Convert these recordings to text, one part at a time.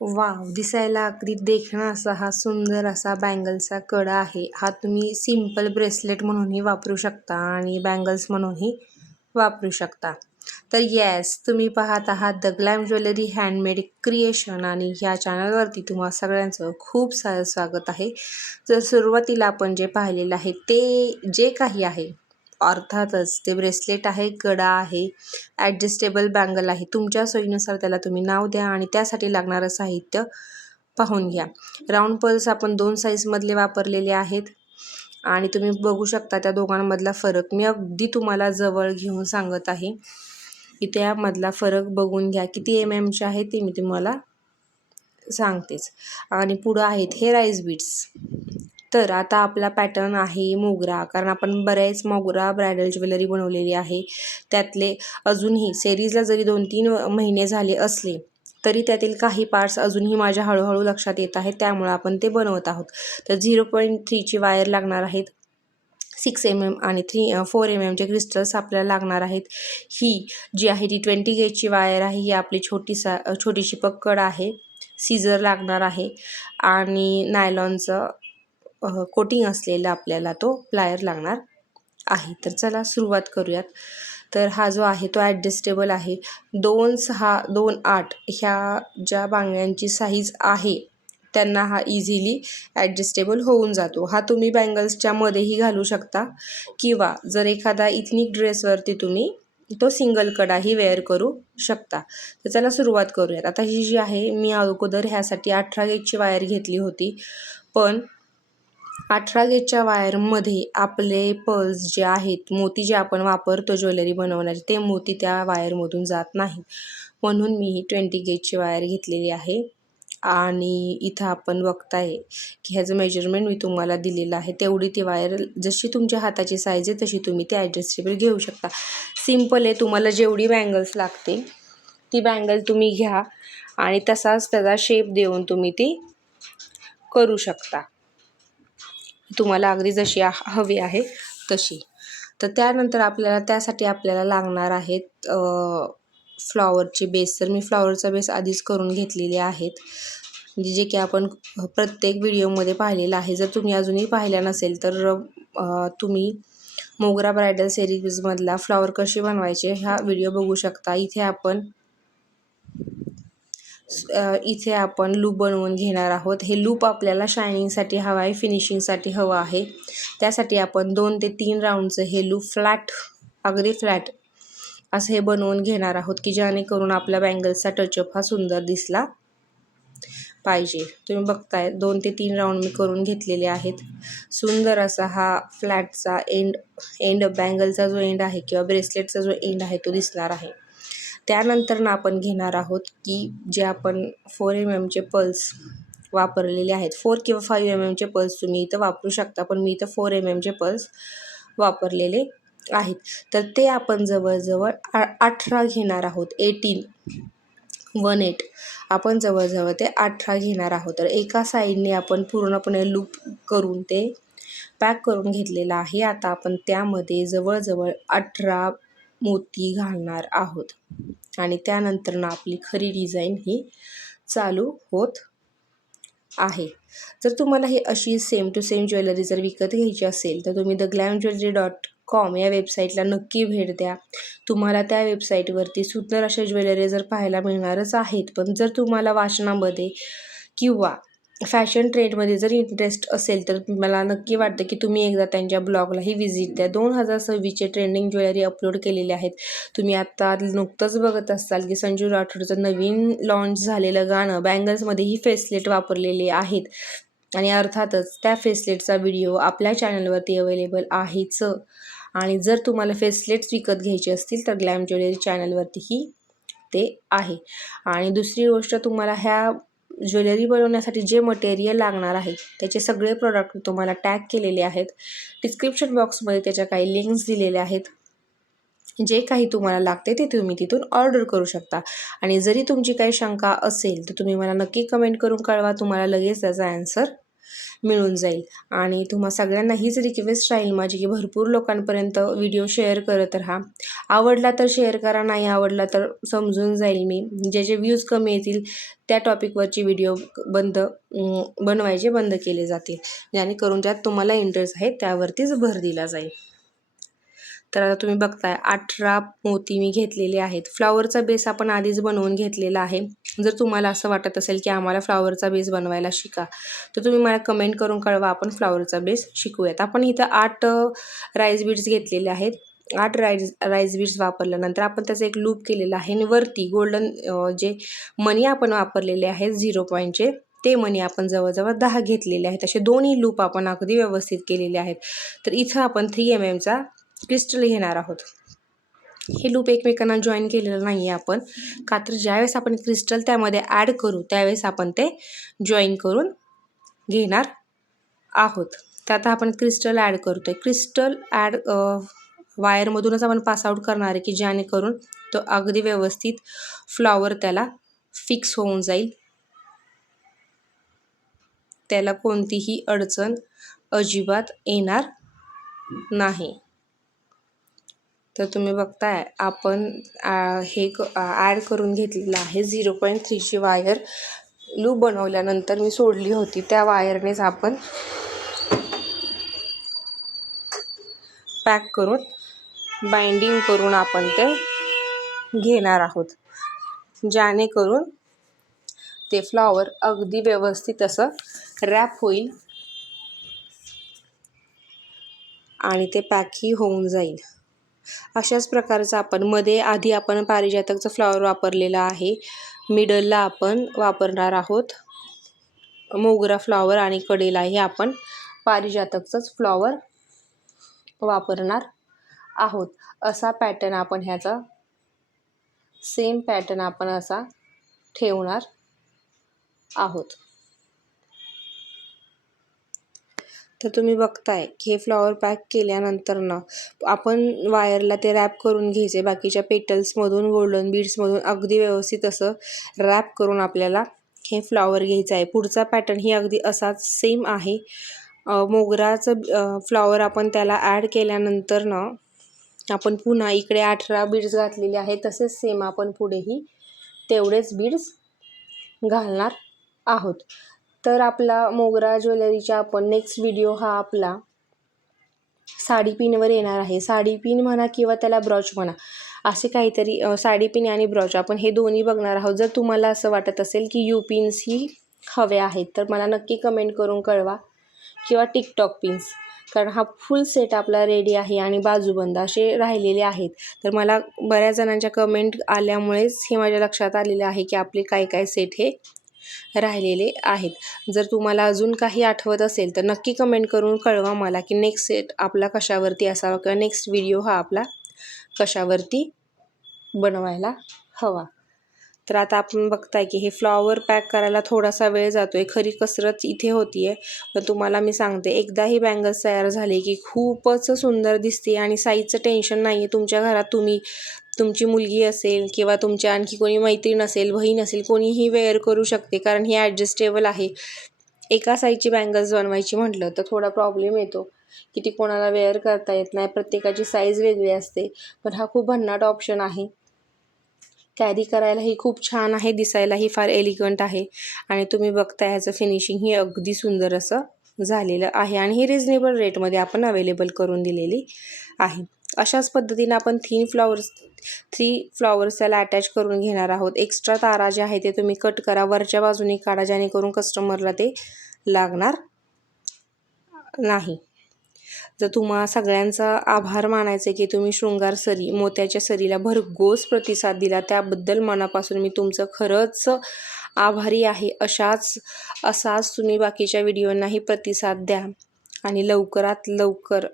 Wow! दिसायला अगदी देखणा असा हा सुंदर असा बँगलचा कडा आहे. हा तुम्ही सिंपल ब्रेसलेट म्हणूनही वापरू शकता आणि बँगल्स म्हणूनही वापरू शकता. तर येस, तुम्ही पाहत आहात the glam jewellery handmade creation आणि ह्या चॅनलवरती तुम्हा सगळ्यांचं खूप सारं स्वागत आहे. तर सुरुवातीला आपण जे पाहिलेलं आहे ते जे काही आहे अर्थातच ते ब्रेसलेट आहे, कडा आहे, ॲडजस्टेबल बँगल आहे. तुमच्या सोयीनुसार त्याला तुम्ही नाव द्या आणि त्यासाठी लागणारं साहित्य पाहून घ्या. राऊंड पर्ल्स आपण 2 साईजमधले वापरलेले आहेत आणि तुम्ही बघू शकता त्या दोघांमधला फरक. मी अगदी तुम्हाला जवळ घेऊन सांगत आहे. इथे यामधला फरक बघून घ्या. किती एमचे आहे ते मी तुम्हाला सांगतेच. आणि पुढं आहेत हे राईस बीड्स. तर आता आपला पॅटर्न आहे मोगरा, कारण आपण बऱ्याच मोगरा ब्रायडल ज्वेलरी बनवलेली आहे. त्यातले अजूनही सेरीजला जरी 2-3 महिने झाले असले तरी त्यातील काही पार्ट्स अजूनही माझ्या हळूहळू लक्षात येत आहेत, त्यामुळे आपण ते बनवत आहोत. तर 0.3ची वायर लागणार आहेत, 6 आणि 4 क्रिस्टल्स आपल्याला लागणार आहेत. ही जी आहे ती 20 गेजची वायर आहे. ही आपली छोटीशी पक्कड आहे. सीझर लागणार आहे आणि नायलॉनचं कोटिंग असलेला आपल्याला तो प्लायर लागणार आहे. तर चला सुरुवात करूयात. तर हा जो आहे तो ॲडजस्टेबल आहे. 2.6, 2.8 ह्या ज्या बांगड्यांची साईज आहे त्यांना हा इझिली ॲडजस्टेबल होऊन जातो. हा तुम्ही बँगल्सच्या मध्येही घालू शकता किंवा जर एखादा इथनिक ड्रेसवरती तुम्ही तो सिंगल कडाही वेअर करू शकता. तर चला सुरुवात करूयात. आता ही जी आहे मी अगोदर ह्यासाठी 18 गेजची वायर घेतली होती, पण 18 गेजच्या वायरमध्ये आपले पर्ल्स जे आहेत, मोती जे आपण वापरतो ज्वेलरी बनवण्याचे, ते मोती त्या वायरमधून जात नाही. म्हणून मी ही 20 गेजची वायर घेतलेली आहे. आणि इथं आपण बघताय की ह्याचं मेजरमेंट मी तुम्हाला दिलेलं आहे. तेवढी ती वायर जशी तुमच्या हाताची साईज आहे तशी तुम्ही ते ॲडजस्टेबल घेऊ शकता. सिम्पल आहे. तुम्हाला जेवढी बँगल्स लागतील ती बँगल तुम्ही घ्या आणि तसाच त्याचा शेप देऊन तुम्ही ती करू शकता, तुम्हाला अगदी जशी हवी आहे तशी. तर त्यानंतर त्यासाठी आपल्याला लागणार आहेत फ्लॉवरचे बेस. तर मी फ्लॉवरचा बेस आधीच करून घेतलेले आहेत, म्हणजे जे की आपण प्रत्येक व्हिडिओमध्ये पाहिलेलं आहे. जर तुम्ही अजूनही पाहिल्या नसेल तर तुम्ही मोगरा ब्रायडल सिरीजमधला फ्लॉवर कसे बनवायचे हा व्हिडिओ बघू शकता. इथे आपण लूप बनवून घेणार आहोत. हे लूप आपल्याला शायनिंगसाठी हवं आहे, फिनिशिंगसाठी हवं आहे. त्यासाठी आपण 2 ते 3 राऊंडचं हे लूप अगदी फ्लॅट असं हे बनवून घेणार आहोत, की जेणेकरून आपल्या बँगल्सचा टचअप हा सुंदर दिसला पाहिजे. तुम्ही बघताय 2 ते 3 राऊंड मी करून घेतलेले आहेत. सुंदर असा हा फ्लॅटचा एंड बँगलचा जो एंड आहे किंवा ब्रेसलेटचा जो एंड आहे तो दिसणार आहे. त्यानंतर आपण घेणार आहोत की जे आपण 4 पल्स वापरलेले आहेत. 4 किंवा 5 पल्स तुम्ही इथं वापरू शकता, पण मी इथं 4 पल्स वापरलेले आहेत. तर ते आपण जवळजवळ 18 घेणार आहोत. 18 आपण जवळजवळ ते 18 घेणार आहोत. तर एका साईडने आपण पूर्णपणे लूप करून ते पॅक करून घेतलेलं आहे. आता आपण त्यामध्ये जवळजवळ 18 मोती घालणार आहोत आणि त्यानंतर आपली खरी डिझाईन ही चालू होत आहे. जर तुम्हाला ही अशी सेम टू सेम ज्वेलरी जर विकत घ्यायची असेल तर तुम्ही theglamjewelry.com या वेबसाईटला नक्की भेट द्या. तुम्हाला त्या वेबसाईटवरती सुंदर अशा ज्वेलरी जर पाहायला मिळणारच आहेत, पण जर तुम्हाला वाचनामध्ये किंवा फॅशन ट्रेंडमध्ये जर इंटरेस्ट असेल तर मला नक्की वाटतं की तुम्ही एकदा त्यांच्या ब्लॉगलाही व्हिजिट द्या. 2026चे ट्रेंडिंग ज्वेलरी अपलोड केलेले आहेत. तुम्ही आत्ता नुकतंच बघत असाल की संजू राठोडचं नवीन लॉन्च झालेलं गाणं बँगल्समध्येही फेसलेट वापरलेले आहेत आणि अर्थातच त्या फेसलेटचा व्हिडिओ आपल्या चॅनलवरती अवेलेबल आहेच. आणि जर तुम्हाला फेसलेट्स विकत घ्यायचे असतील तर ग्लॅम ज्वेलरी चॅनलवरतीही ते आहे. आणि दुसरी गोष्ट, तुम्हाला ह्या ज्वेलरी बनवण्यासाठी जे मटेरियल लागणार आहे त्याचे सगळे प्रोडक्ट तुम्हाला टॅग केलेले आहेत. डिस्क्रिप्शन बॉक्समध्ये त्याच्या काही लिंक्स दिलेल्या आहेत. जे काही तुम्हाला लागते ते तुम्ही तिथून ऑर्डर करू शकता. आणि जरी तुमची काही शंका असेल तर तुम्ही मला नक्की कमेंट करून कळवा, तुम्हाला लगेच त्याचा ॲन्सर मिळून जाईल. आणि तुम्हा सगळ्यांना हीच रिक्वेस्ट राहील माझी की भरपूर लोकांपर्यंत व्हिडिओ शेअर करत राहा. आवडला तर शेअर करा, नाही आवडला तर समजून जाईल मी. जे जे व्ह्यूज कमी येतील त्या टॉपिकवरची व्हिडिओ बनवायचे बंद केले जातील, जेणेकरून ज्यात तुम्हाला इंटरेस्ट आहे त्यावरतीच भर दिला जाईल. तर आता तुम्ही बघताय 18 मोती मी घेतलेले आहेत. फ्लॉवरचा बेस आपण आधीच बनवून घेतलेला आहे. जर तुम्हाला असं वाटत असेल की आम्हाला फ्लॉवरचा बेस बनवायला शिका, तर तुम्ही मला कमेंट करून कळवा, आपण फ्लॉवरचा बेस शिकूयात. आपण इथं 8 राईस बीड्स घेतलेले आहेत. 8 राईस बीड्स वापरल्यानंतर आपण त्याचा एक लूप केलेला आहे आणि वरती गोल्डन जे मणी आपण वापरलेले आहेत 0 पॉईंटचे, ते मणी आपण जवळजवळ 10 घेतलेले आहेत. असे दोन्ही लूप आपण अगदी व्यवस्थित केलेले आहेत. तर इथं आपण 3 mm चा क्रिस्टल घेणार आहोत. हे लूप एकमेकांना जॉईन केलेलं नाही आहे आपण, का तर ज्यावेळेस आपण क्रिस्टल त्यामध्ये ॲड करू त्यावेळेस आपण ते जॉईन करून घेणार आहोत. तर आता आपण क्रिस्टल ॲड करतोय. क्रिस्टल ॲड वायरमधूनच आपण पासआउट करणार आहे की जेणेकरून तो अगदी व्यवस्थित फ्लॉवर त्याला फिक्स होऊन जाईल, त्याला कोणतीही अडचण अजिबात येणार नाही. तर तुम्ही बघताय आपण हे ॲड करून घेतलेलं आहे. 0.3ची वायर लूप बनवल्यानंतर मी सोडली होती, त्या वायरनेच आपण पॅक करून बाइंडिंग करून आपण ते घेणार आहोत, जेणेकरून ते फ्लॉवर अगदी व्यवस्थित असं रॅप होईल आणि ते पॅकही होऊन जाईल. अशाच प्रकारचं आपण मध्ये आधी आपण पारिजातकचं फ्लॉवर वापरलेला आहे. मिडलला आपण वापरणार आहोत मोगरा फ्लॉवर आणि कडेलाही आपण पारिजातकचंच फ्लॉवर वापरणार आहोत. असा पॅटर्न आपण ह्याचा सेम पॅटर्न आपण असा ठेवणार आहोत. तर तुम्ही बघताय की हे फ्लॉवर पॅक केल्यानंतर ना आपण वायरला ते रॅप करून घ्यायचे. बाकीच्या पेटल्समधून गोल्डन बीड्समधून अगदी व्यवस्थित असं रॅप करून आपल्याला हे फ्लॉवर घ्यायचं आहे. पुढचा पॅटर्न ही अगदी असाच सेम आहे. मोगराचं फ्लॉवर आपण त्याला ॲड केल्यानंतर ना आपण पुन्हा इकडे 18 बीड्स घातलेले आहेत. तसेच सेम आपण पुढेही तेवढेच बीड्स घालणार आहोत. तर आपला मोगरा ज्वेलरीचा आपण नेक्स्ट व्हिडिओ हा आपला साडी पिनवर येणार आहे. साडी पिन म्हणा किंवा त्याला ब्रॉच म्हणा, असे काहीतरी साडी पिन आणि ब्रॉच आपण हे दोन्ही बघणार आहोत. जर तुम्हाला असं वाटत असेल की यू पिन्स ही हवे आहेत तर मला नक्की कमेंट करून कळवा, किंवा टिकटॉक पिन्स, कारण हा फुल सेट आपला रेडी आहे आणि बाजूबंद असे राहिलेले आहेत. तर मला बऱ्याच जणांच्या कमेंट आल्यामुळेच हे माझ्या लक्षात आलेलं आहे की आपले काय काय सेट हे राहिलेले आहेत. जर तुम्हाला अजून काही आठवत असेल तर नक्की कमेंट करून कळवा मला की नेक्स्ट सेट आपला कशावरती असावा किंवा नेक्स्ट व्हिडिओ हा आपला कशावरती बनवायला हवा. तर आता आपण बघताय की हे फ्लॉवर पॅक करायला थोडासा वेळ जातोय. खरी कसरत इथे होतीये, पण तुम्हाला मी सांगते एकदा ही बँगल्स तयार झाली की खूपच सुंदर दिसते आणि साईजचं टेन्शन नाही आहे. तुमच्या घरात तुमची मुलगी असेल किंवा तुमच्या आणखी कोणी मैत्रीण असेल, बहीण असेल, कोणीही वेअर करू शकते, कारण हे ॲडजस्टेबल आहे. एका साईजची बँगल्स बनवायची म्हटलं तर थोडा प्रॉब्लेम येतो की ती कोणाला वेअर करता येत नाही, प्रत्येकाची साईज वेगळी असते. पण हा खूप भन्नाट ऑप्शन आहे. कॅरी करायलाही खूप छान आहे, दिसायलाही फार एलिगंट आहे आणि तुम्ही बघताय ह्याचं फिनिशिंग ही अगदी सुंदर असं झालेलं आहे आणि ही रिजनेबल रेटमध्ये आपण अवेलेबल करून दिलेली आहे. अशाच पद्धतीने आपण 3 फ्लॉवर्स त्याला अटॅच करून घेणार आहोत. एक्स्ट्रा तारा जे आहे ते तुम्ही कट करा, वरच्या बाजूने काढा, जेणेकरून कस्टमरला ते लागणार नाही. जर तुम्हा सगळ्यांचा आभार मानायचे की तुम्ही शृंगार सरी मोत्याच्या सरीला भरघोस प्रतिसाद दिला, त्याबद्दल मनापासून मी तुमचं खरंच आभारी आहे. असाच तुम्ही बाकीच्या व्हिडिओंनाही प्रतिसाद द्या आणि लवकरात लवकर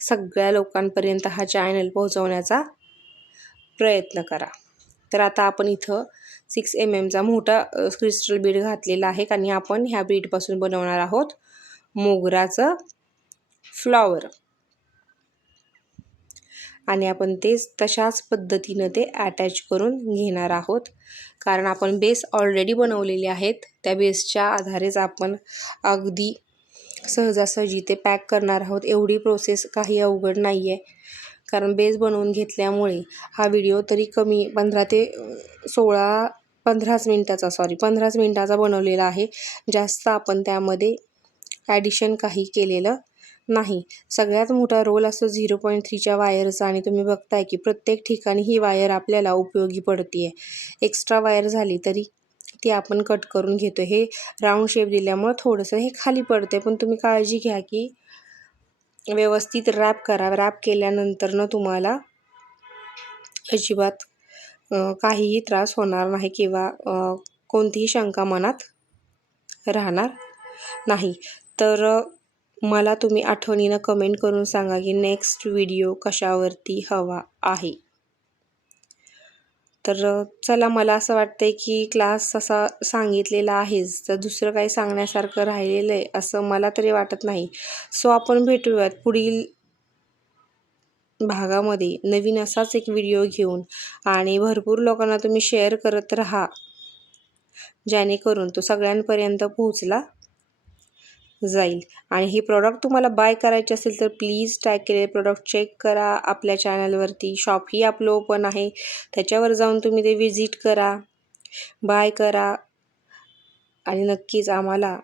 सगळ्या लोकांपर्यंत हा चॅनल पोहोचवण्याचा प्रयत्न करा. तर आता आपण इथं 6 mm चा मोठा क्रिस्टल बीड घातलेला आहे आणि आपण ह्या बीडपासून बनवणार आहोत मोगराचं फ्लॉवर आणि आपण तेच तशाच पद्धतीनं ते अटॅच करून घेणार आहोत, कारण आपण बेस ऑलरेडी बनवलेले आहेत. त्या बेसच्या आधारेच आपण अगदी सहजासहजी ते पॅक करणार आहोत. एवढी प्रोसेस काही अवघड नाही आहे, कारण बेस बनवून घेतल्यामुळे हा व्हिडिओ तरी कमी 15च मिनटाचा बनवलेला आहे. जास्त आपण त्यामध्ये ॲडिशन काही केलेलं नाही. सगळ्यात मोठा रोल असतो 0.3च्या वायरचा आणि तुम्ही बघताय की प्रत्येक ठिकाणी ही वायर आपल्याला उपयोगी पडते. एक्स्ट्रा वायर झाली तरी ती आपण कट करून घेतो. हे राऊंड शेप दिल्यामुळं थोडंसं हे खाली पडते, पण तुम्ही काळजी घ्या की व्यवस्थित रॅप करा. रॅप केल्यानंतरनं तुम्हाला अजिबात काहीही त्रास होणार नाही किंवा कोणतीही शंका मनात राहणार नाही. तर मला तुम्ही आठवणीनं कमेंट करून सांगा की नेक्स्ट व्हिडिओ कशावरती हवा आहे. तर चला, मला असं वाटतंय की क्लास असा सांगितलेला आहेच, तर दुसरं काही सांगण्यासारखं राहिलेलं आहे असं मला तरी वाटत नाही. सो आपण भेटूयात पुढील भागामध्ये नवीन असाच एक व्हिडिओ घेऊन, आणि भरपूर लोकांना तुम्ही शेअर करत राहा जेणेकरून तो सगळ्यांपर्यंत पोहोचला जाईल. आणि हे प्रॉडक्ट तुम्हाला बाय करायचे असेल तर प्लीज टॅग केलेले प्रॉडक्ट चेक करा. आपल्या चॅनलवरती शॉपही आपलं ओपन आहे, त्याच्यावर जाऊन तुम्ही ते विजिट करा, बाय करा आणि नक्कीच आम्हाला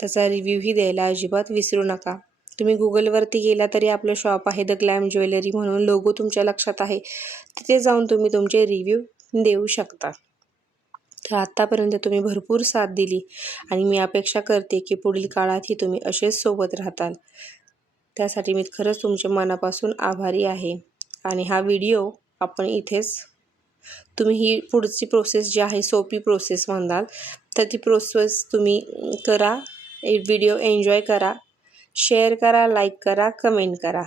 त्याचा रिव्ह्यूही द्यायला अजिबात विसरू नका. तुम्ही गुगलवरती गेला तरी आपलं शॉप आहे द ग्लॅम ज्वेलरी म्हणून, लोगो तुमच्या लक्षात आहे, तिथे जाऊन तुम्ही तुमचे रिव्ह्यू देऊ शकता. तर आत्तापर्यंत तुम्ही भरपूर साथ दिली आणि मी अपेक्षा करते की पुढील काळातही तुम्ही असेच सोबत राहताल. त्यासाठी मी खरंच तुमचे मनापासून आभारी आहे. आणि हा व्हिडिओ आपण इथेच, तुम्ही ही पुढची प्रोसेस जी आहे सोपी प्रोसेस म्हणाल, तर ती प्रोसेस तुम्ही करा, व्हिडिओ एन्जॉय करा, शेअर करा, लाईक करा, कमेंट करा.